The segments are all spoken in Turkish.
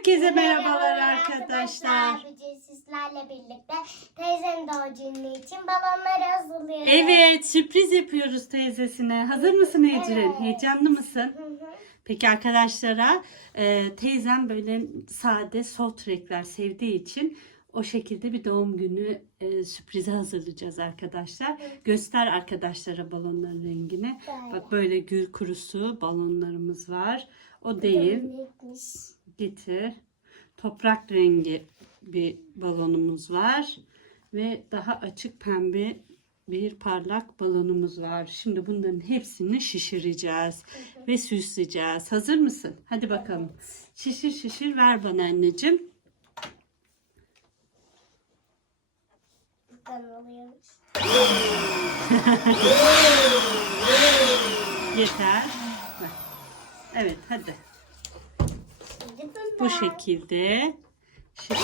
Herkese merhabalar arkadaşlar. Bugün sizlerle birlikte teyzenin doğum günü için balonları hazırlıyoruz. Evet sürpriz yapıyoruz teyzesine. Hazır mısın Ecrin? Evet. Heyecanlı mısın? Hı hı. Peki arkadaşlara e, teyzem böyle sade soft renkler sevdiği için o şekilde bir doğum günü e, sürprizi hazırlayacağız arkadaşlar. Göster arkadaşlara balonların rengini. Böyle. Bak böyle gül kurusu balonlarımız var. O değil. Minikmiş. Getir. Toprak rengi bir balonumuz var. Ve daha açık pembe bir parlak balonumuz var. Şimdi bunların hepsini şişireceğiz ve süsleyeceğiz. Hazır mısın? Hadi bakalım. Şişir şişir ver bana anneciğim. Yeter. Evet hadi. Şimdi. Bu şekilde şişir.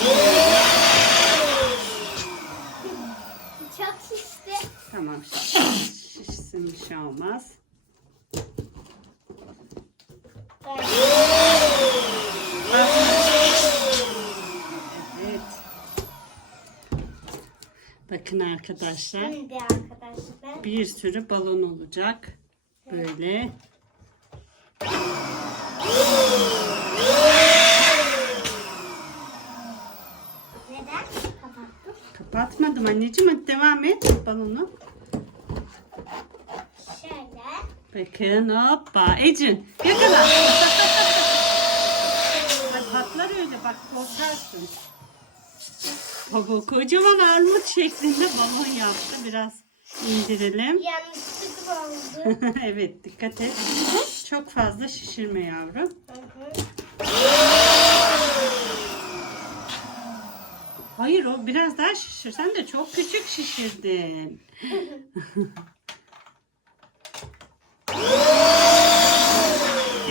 Çok şişti. Tamam şiş- şişsin bir şey olmaz. Evet. Bakın arkadaşlar. Şimdi arkadaşlar. Bir sürü balon olacak. Böyle. Kapatmadım anneciğim. Hadi devam et balonu. Şöyle. Bakın hoppa. Ecrin yakala. Hadi patlar öyle bak korkarsın. Baba kocaman armut şeklinde balon yaptı. Biraz indirelim. Yanlışlıkla oldu. evet dikkat et. Çok fazla şişirme yavrum. Hı hı. Hayır o biraz daha şişir. Sen de çok küçük şişirdin.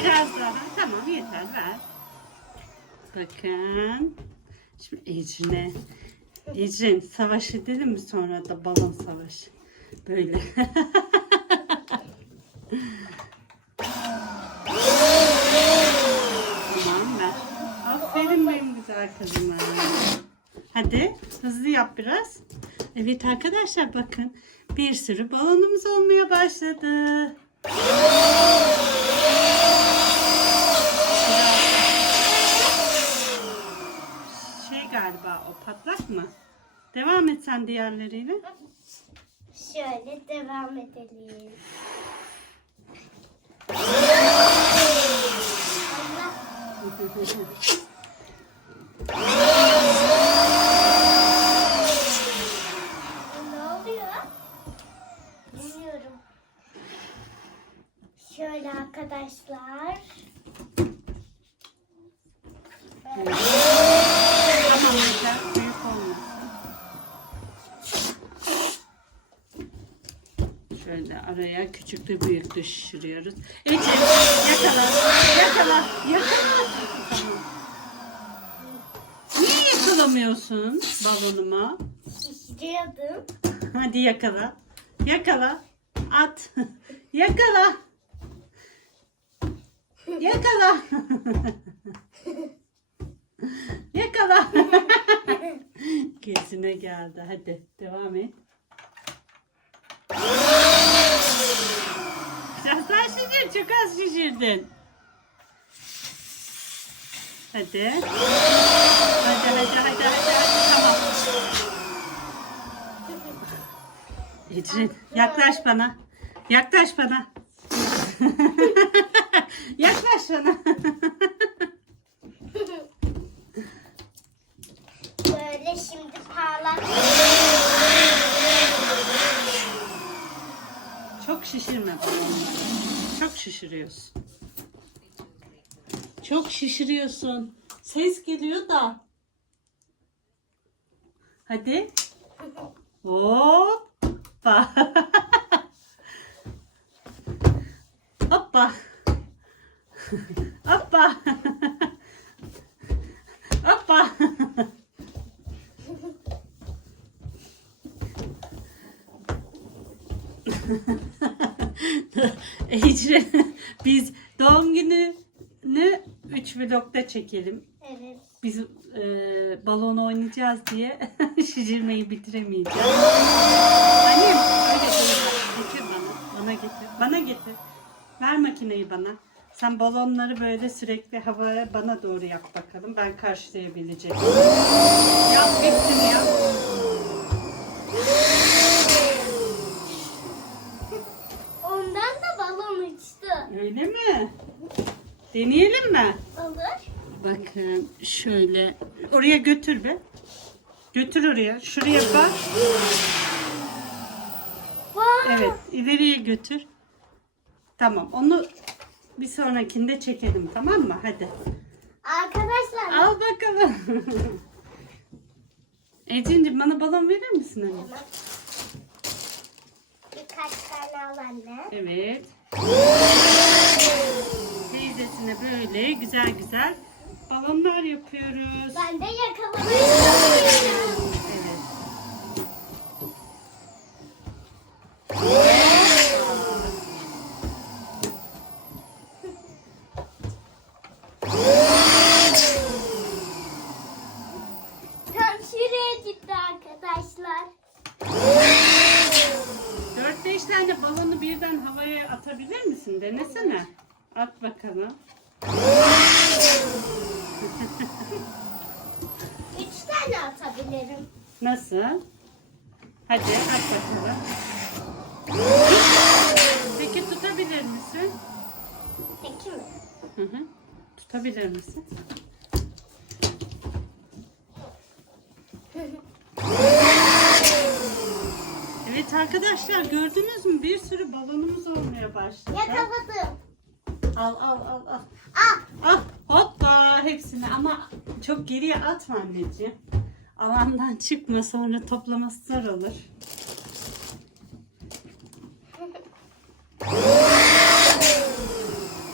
biraz daha. Tamam yeter ver. Bakın. Şimdi Ecrin'e. Ecrin savaş edelim mi sonra da balon savaşı? Böyle. tamam ver. Aferin benim güzel kızıma. Hadi hızlı yap biraz. Evet arkadaşlar bakın bir sürü balonumuz olmaya başladı. Şey galiba o patlak mı? Devam et sen diğerleriyle. Şöyle devam edelim. Allah. Şöyle arkadaşlar. Tamam yeter büyük olmasın. Şöyle araya küçük de büyük de şişiriyoruz. Ece yakala yakala yakala. Tamam. Niye yakalamıyorsun balonuma? Şişiriyordum. Hadi yakala. Yakala. At. yakala. Yakala. yakala. Gözüne geldi. Hadi devam et. Daha şişir. Çok az şişirdin. Hadi. Hadi hadi hadi hadi. hadi. Tamam. Ecrin yaklaş bana. Yaklaş bana. yaklaş bana. Böyle şimdi parlak. Çok şişirme. Çok şişiriyorsun. Çok şişiriyorsun. Ses geliyor da. Hadi. Hoppa. Hoppa. Hoppa. Hoppa. Ecrin biz doğum gününü 3 vlogda çekelim. Evet. biz e, balon oynayacağız diye şişirmeyi bitiremeyeceğiz. Annem öyle değil. Getir bana. Bana getir. Bana getir. Ver makineyi bana. Sen balonları böyle sürekli havaya bana doğru yap bakalım. Ben karşılayabileceğim. Yap hepsini yap. Ondan da balon uçtu. Öyle mi? Deneyelim mi? Olur. Bakın şöyle oraya götür be. Götür oraya. Şuraya bak. Evet, ileriye götür. Tamam, onu bir sonrakinde çekelim, tamam mı? Hadi. Arkadaşlar. Al bakalım. Ece'cim bana balon verir misin anne? Tamam. Birkaç tane al anne. Evet. Teyzesine böyle güzel güzel balonlar yapıyoruz. Ben de yakalamayı istiyorum. Evet. Tam şuraya gitti arkadaşlar. 4-5 tane balonu birden havaya atabilir misin? Denesene. At bakalım. Üç tane atabilirim. Nasıl? Hadi at bakalım. Peki tutabilir misin? Peki mi? Hı hı. Tutabilir misin? Evet arkadaşlar gördünüz mü? Bir sürü balonumuz olmaya başladı. Yakaladım. Al al al al. Ah, Ah hoppa hepsini ama çok geriye atma anneciğim. Alandan çıkma sonra toplaması zor olur.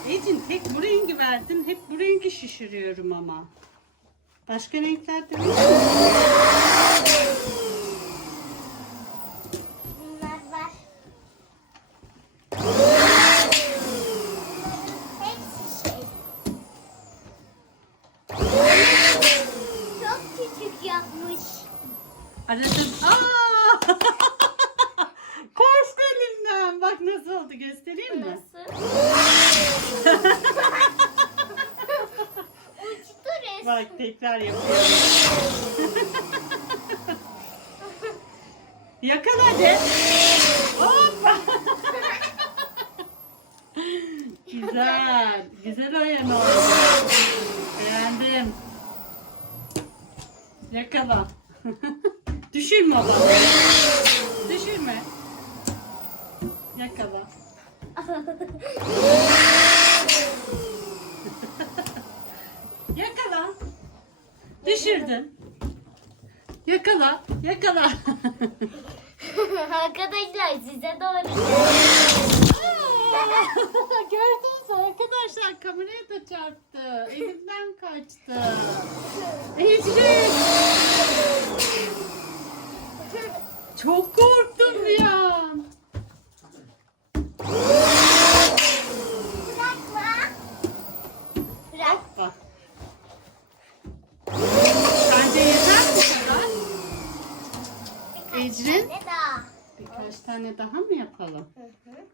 Ecin tek bu rengi verdin. Hep bu rengi şişiriyorum ama. Başka renkler de var. bunlar var. Hepsi şey. Çok küçük yapmış. Aradım. Kaçtı elimden. Bak nasıl oldu göstereyim mi? Nasıl? Uçtu resmen. Bak tekrar yapıyorum. Yakala hadi. Hoppa. güzel. Güzel oyun oldu. Beğendim. Yakala. Düşürme baba. Düşürme. Yakala. Yakala. Düşürdün. Yakala. Yakala. Arkadaşlar size doğru. Gördünüz mü arkadaşlar kameraya da çarptı. Elimden kaçtı. Ecrin. Çok korktum ya. Bırakma. Bırak. Bak. Bence yeter bu kadar. Birkaç Ecrin? tane daha. Birkaç tane daha mı yapalım? Hı hı.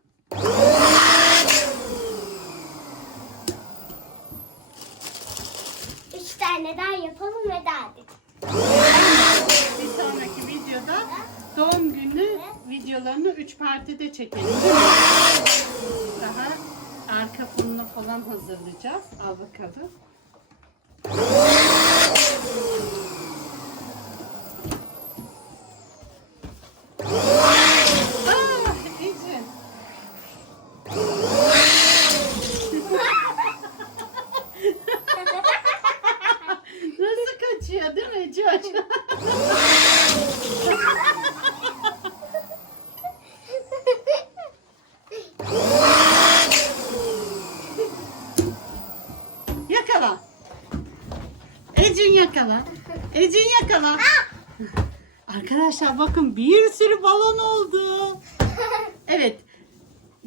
Üç tane daha yapalım ve. Bir sonraki videoda doğum günü videolarını 3 partide çekelim değil mi? Daha arka fonunu falan hazırlayacağız. Al bakalım. Ah, Ece. Kaçıyor değil mi Ece? Yakala. Ecin yakala. Ecin yakala. Arkadaşlar bakın bir sürü balon oldu. Evet.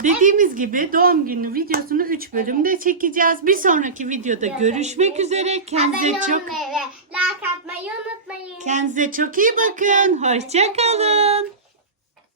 Dediğimiz gibi doğum günü videosunu 3 bölümde çekeceğiz. Bir sonraki videoda görüşmek üzere. Kendinize çok like atmayı unutmayın. Kendinize çok iyi bakın. Hoşçakalın.